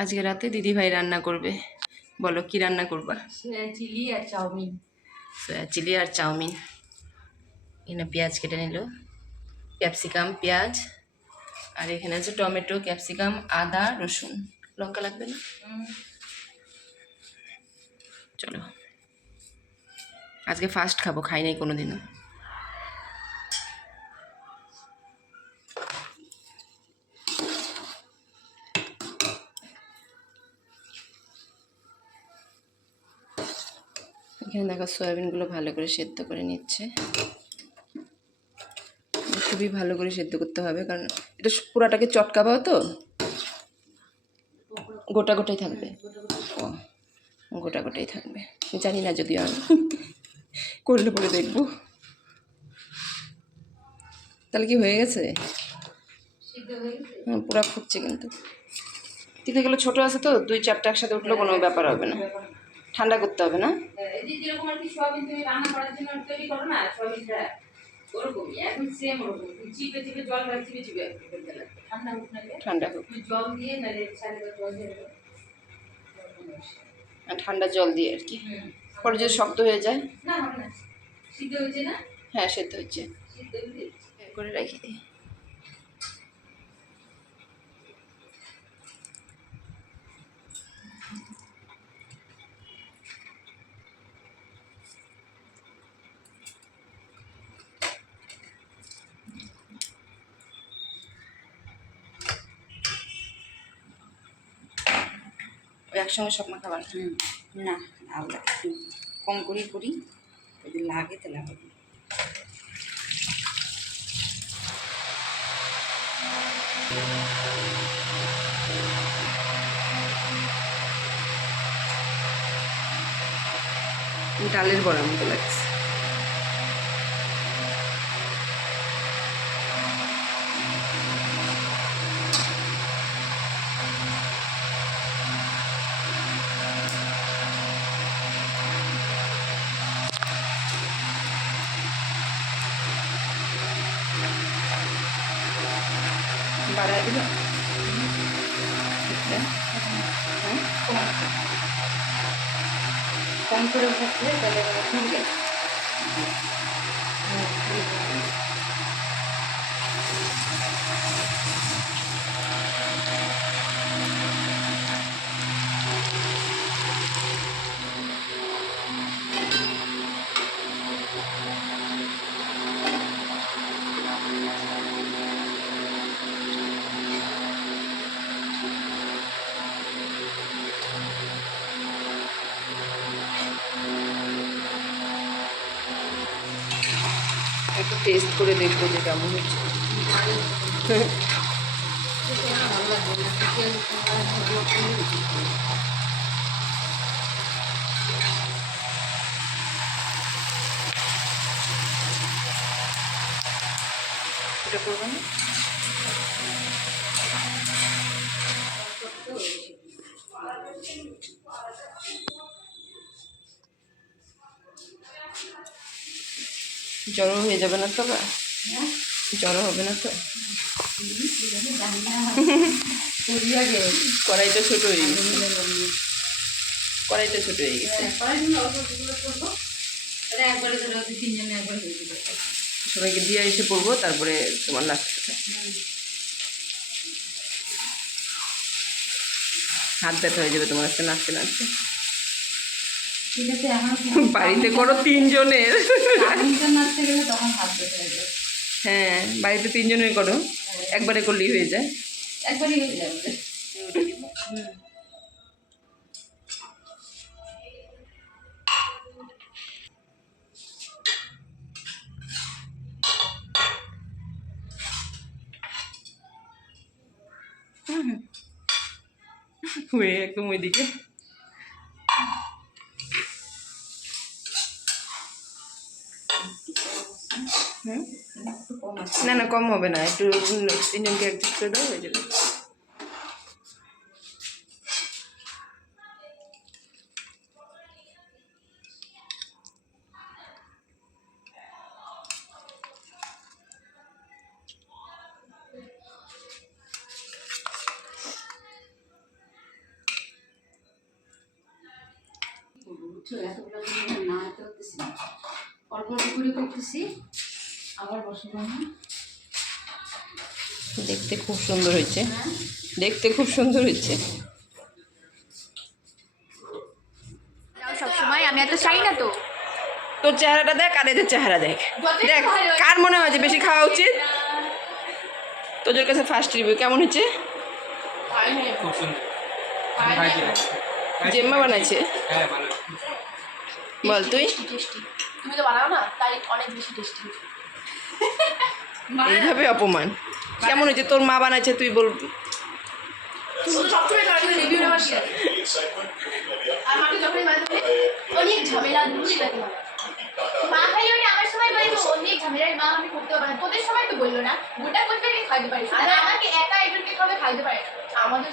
আজকে রাতে দিদিভাই রান্না করবে। বলো কি রান্না করবা? সয়া চিলি আর চাউমিন। সয়া চিলি আর চাউমিন। এখানে পেঁয়াজ কেটে নিল, ক্যাপসিকাম, পেঁয়াজ, আর এখানে আছে টমেটো, ক্যাপসিকাম, আদা, রসুন, লঙ্কা লাগবে না? চলো, আজকে ফার্স্ট খাবো, খাই নাই কোনোদিনও। এখানে দেখো সয়াবিনগুলো ভালো করে সেদ্ধ করে নিচ্ছে। খুবই ভালো করে সেদ্ধ করতে হবে, কারণ এটা পুরাটাকে চটকাবাও তো, গোটা গোটাই থাকবে। ও, গোটা গোটাই থাকবে, জানি না যদিও আমি করলে পরে দেখবো। তাহলে কি হয়ে গেছে? হ্যাঁ, পুরা ফুটছে কিন্তু। তিনগুলো ছোটো আছে তো, 2-4টা একসাথে উঠলেও কোনো ব্যাপার হবে না। ঠান্ডা করতে হবে না? যেরকম আর কি সোয়াবিন তুমি রান্না করার জন্য তৈরি করো না, সোয়াবিনটা ওরকমই এখন সেম ওরকম চিপে চিপে জল আর চিপে চিপে ঠান্ডা হোক না, ঠান্ডা হোক, জল দিয়ে নালে সাথে জল দিয়ে ঠান্ডা জল দিয়ে আর কি। পরে যদি শক্ত হয়ে যায়? না, হবে না। সিদ্ধ হয়েছে না? হ্যাঁ, সেদ্ধ হচ্ছে। সিদ্ধ হয়েছে করে রাখি দিই। একসঙ্গে সব মাখা বানা? না, আলাদা একটু কম করেই করি, যদি লাগে তাহলে হবে। ডালের বড়ার মতো লাগছে। বাড়ায় দিল? কম করে থাকলে তাহলে ফুলবে। একটু টেস্ট করে দেখবো যে কেমন হচ্ছে। এটা করবো না? জড়ো হয়ে যাবে না তো? জড়ো হবে না তো? কড়াইটা ছোট হয়ে গেছে, কড়াইটা ছোট হয়ে গেছে। সবাইকে দিয়ে এসে পড়বো, তারপরে তোমার নাচতে হাত ব্যথা হয়ে যাবে তোমার কাছে নাচতে নাচতে। বাড়িতে করো 3 জনের। হ্যাঁ, বাড়িতে 3 জনের করো, একবারে করলেই হয়ে যায়। একবারই হয়ে যাবে। হয়ে একদম ওইদিকে। না না, কম হবে না, একটু 3 জনকে অ্যাডজাস্ট করে দাও, হয়ে যাবে। এতগুলো করে না করতেছি না, অল্প অল্প করে করতেছি। আবার বসাবো না। দেখতে খুব সুন্দর হয়েছে, হ্যাঁ দেখতে খুব সুন্দর হয়েছে। সবসময় আমি এত চাই না তো। তোর চেহারাটা দেখ আর এদের চেহারা দেখ, দেখ কার মনে হয় যে বেশি খাওয়া উচিত? তোদের কাছে ফার্স্ট রিভিউ কেমন হয়েছে? খুব সুন্দর। জেম্মা বানাইছে, হ্যাঁ ভালো। বল তুই। টেস্টি, তুমি তো বানাও না তাই অনেক বেশি টেস্টি। এইভাবে অপমান কেমন হয়েছে? তোর মা বানাইছে তুই বল। তুমি তো সবসময় রিভিউ নেওয়ার শেয়ার আর মাকে যখনই বানাতে অনেক ঝামেলা দূরে লাগে। মা খাইলে ওটা আমার সময় বলে তো অনেক ঝামেলার মা আমি করতে পারবো না, তোদের সময় তো বললো না গোটা করতে খাইতে পারিস, আমাকে একা একজনকে খাবে খাইতে পারে না আমাদের